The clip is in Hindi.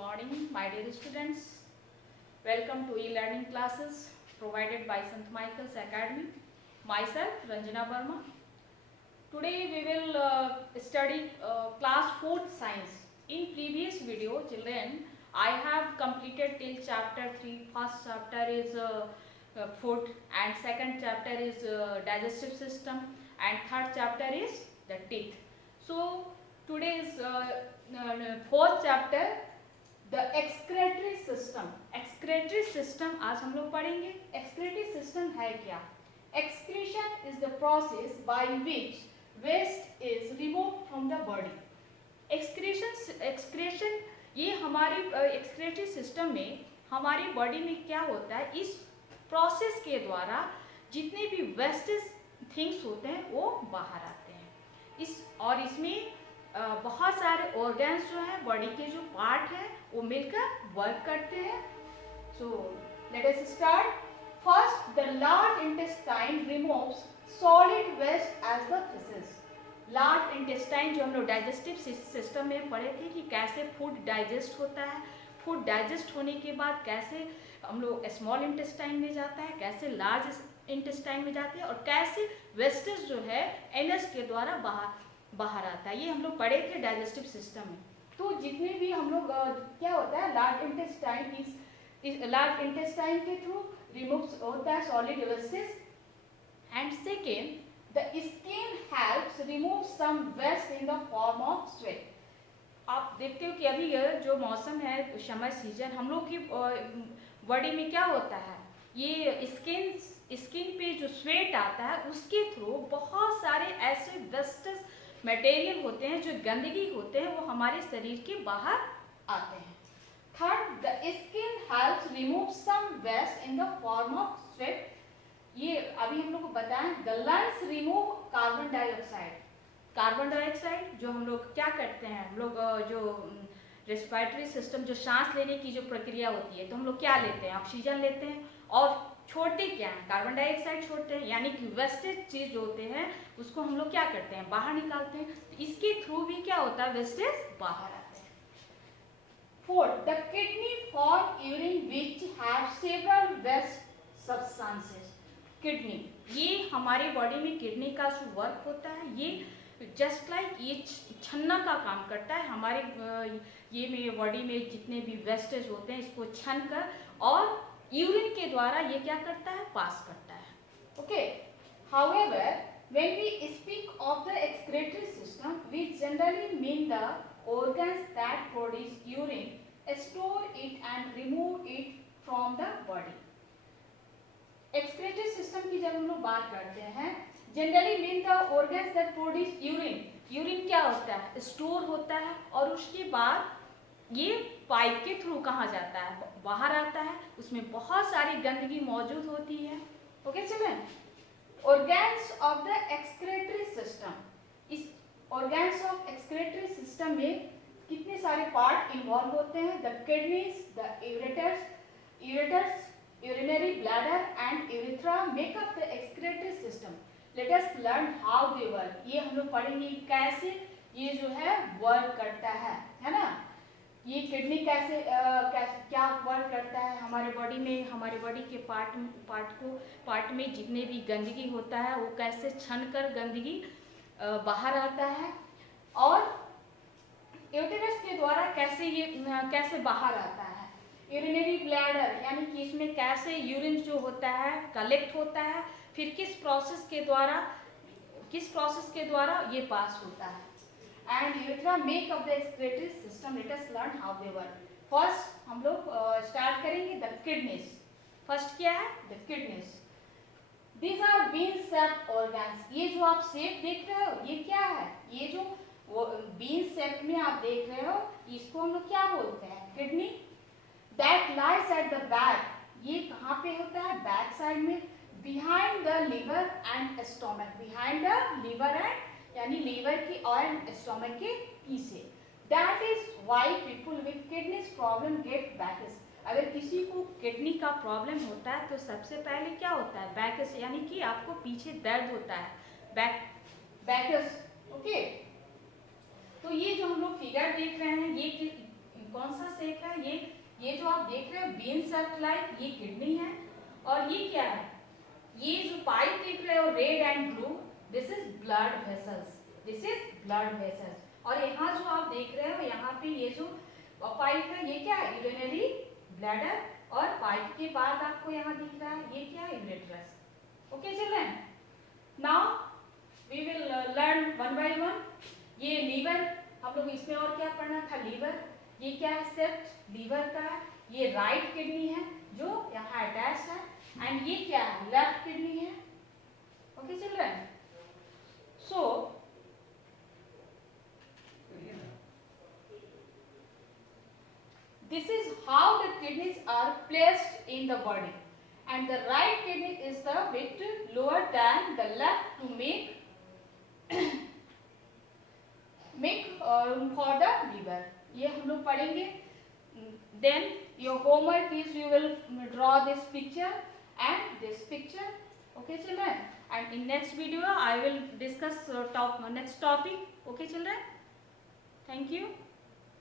morning, my dear students. Welcome to e-learning classes provided by St. Michael's Academy. Myself, Ranjana Verma. Today we will study class 4th science. In previous video, children, I have completed till chapter 3. First chapter is food and second chapter is digestive system and third chapter is the teeth. So today's fourth chapter the excretory system. Excretory system आज हम लोग पढ़ेंगे. एक्सक्रेटरी सिस्टम है क्या? Excretion is the process by which waste is remove from the body. Excretion ये हमारी एक्सक्रेटरी सिस्टम में हमारी बॉडी में क्या होता है, इस प्रोसेस के द्वारा जितने भी वेस्टेज थिंग्स होते हैं वो बाहर आते हैं. और इसमें बहुत सारे ऑर्गन्स जो हैं, बॉडी के जो पार्ट हैं वो मिलकर वर्क करते हैं. So let us start. First, the large intestine removes solid waste as the faeces. Large intestine जो हम लोग डाइजेस्टिव सिस्टम में पढ़े थे कि कैसे फूड डाइजेस्ट होता है. फूड डाइजेस्ट होने के बाद कैसे हम लोग स्मॉल इंटेस्टाइन में जाता है, कैसे लार्ज इंटेस्टाइन में जाते हैं और कैसे वेस्टेज जो है एनएस के द्वारा बाहर आता है. ये हम लोग पढ़े थे डाइजेस्टिव सिस्टम में. तो जितने भी हम लोग क्या होता है, लार्ज इंटेस्टाइन के थ्रू रिमूव होता है solid wastage. And second, the skin helps remove some waste in the form of sweat. आप देखते हो कि अभी जो मौसम है, समर सीजन, हम लोग की बॉडी में क्या होता है, ये स्किन पे जो स्वेट आता है उसके थ्रू बहुत सारे ऐसे वेस्टेज मटेरियल होते हैं, जो गंदगी होते हैं, वो हमारे शरीर के बाहर आते हैं. Third, the skin helps remove some waste in the form of sweat. ये अभी हम लोग को बताएं, the lungs remove carbon dioxide. Carbon dioxide जो हम लोग क्या करते हैं, हम लोग जो रेस्पिरेटरी सिस्टम, जो सांस लेने की जो प्रक्रिया होती है, तो हम लोग क्या लेते हैं, ऑक्सीजन लेते हैं और छोड़ते क्या हैं, कार्बन डाइऑक्साइड छोड़ते हैं. यानी कि वेस्टेज चीज जो होते हैं उसको हम लोग क्या करते हैं, बाहर निकालते हैं. इसके थ्रू भी क्या होता है, वेस्टेज बाहर आते हैं. Fourth, the kidney form urine which have several waste substances. Kidney, ये हमारी बॉडी में किडनी का जो वर्क होता है, ये जस्ट लाइक ये छन्ना का काम करता है. हमारे ये में बॉडी में जितने भी वेस्टेज होते हैं इसको छन कर और यूरिन के द्वारा ये क्या करता है, पास करता है. Okay. However, when we speak of the excretory system we generally mean the organs that produce urine, store it and remove it from the body. Excretory system की जब हम लोग बात करते हैं, generally mean the organs that produce urine. Urine क्या होता है, स्टोर होता है और उसके बाद ये पाइप के थ्रू कहाँ जाता है, बाहर आता है. उसमें बहुत सारी गंदगी मौजूद होती है. Okay children. Organs of the excretory system. इस ऑर्गन्स ऑफ एक्सक्रेटरी सिस्टम में कितने सारे पार्ट इन्वॉल्व होते हैं. The kidneys, the ureters, urinary bladder and urethra make up the excretory system. Let us learn how they work. ये हम लोग पढ़ेंगे कैसे ये जो है वर्क करता है ना. ये किडनी कैसे क्या वर्क करता है हमारे बॉडी में, हमारे बॉडी के पार्ट में जितने भी गंदगी होता है वो कैसे छन कर गंदगी बाहर आता है और यूटेरस के द्वारा कैसे बाहर आता है. यूरिनरी ब्लैडर, यानी कि इसमें कैसे यूरिन जो होता है कलेक्ट होता है, फिर किस प्रोसेस के द्वारा ये पास होता है. And urethra make up the excretory system. Let us learn how they work. First हम लोग स्टार्ट करेंगे the kidneys. फर्स्ट क्या है, the kidneys. These are bean shaped organs. ये जो आप शेप देख रहे हो ये क्या है, ये जो बीन शेप में आप देख रहे हो इसको हम लोग क्या बोलते हैं, kidney. That lies at the back. ये कहाँ पे होता है, बैक साइड में. Behind the liver and stomach. Behind the liver and यानी लीवर की और स्टोमक के पीछे. That is why people with kidneys problem get backs. अगर किसी को किडनी का प्रॉब्लम होता है तो सबसे पहले क्या होता है, बैकस, यानी कि आपको पीछे दर्द होता है, बैकस. ओके. तो ये जो हम लोग फिगर देख रहे हैं ये कौन सा शेप है? ये जो आप देख रहे हो बीन शेप लाइक, ये किडनी है। और ये क्या है? ये जो पाइप देख रहे हो red and blue, this is blood vessels, this is blood vessels. और यहाँ जो आप देख रहे हो यहाँ पे ये जो पाइप है ये क्या है? Urinary bladder. और पाइप के बाद आपको यहाँ दिख रहा है ये क्या है? Ureters. Okay children, now we will learn one by one. ये लीवर, हम लोग इसमें और क्या पढ़ना था? लीवर। ये क्या है? सेप्ट लीवर का है। ये राइट किडनी है जो यहाँ अटैच है। एंड ये क्या है? लेफ्ट किडनी है। Okay children, so this is how the kidneys are placed in the body, and the right kidney is the bit lower than the left to make room for the liver. ये हम लोग पढ़ेंगे. Then your homework is you will draw this picture and this picture. Okay children, and in next video I will discuss next topic. Okay children, thank you.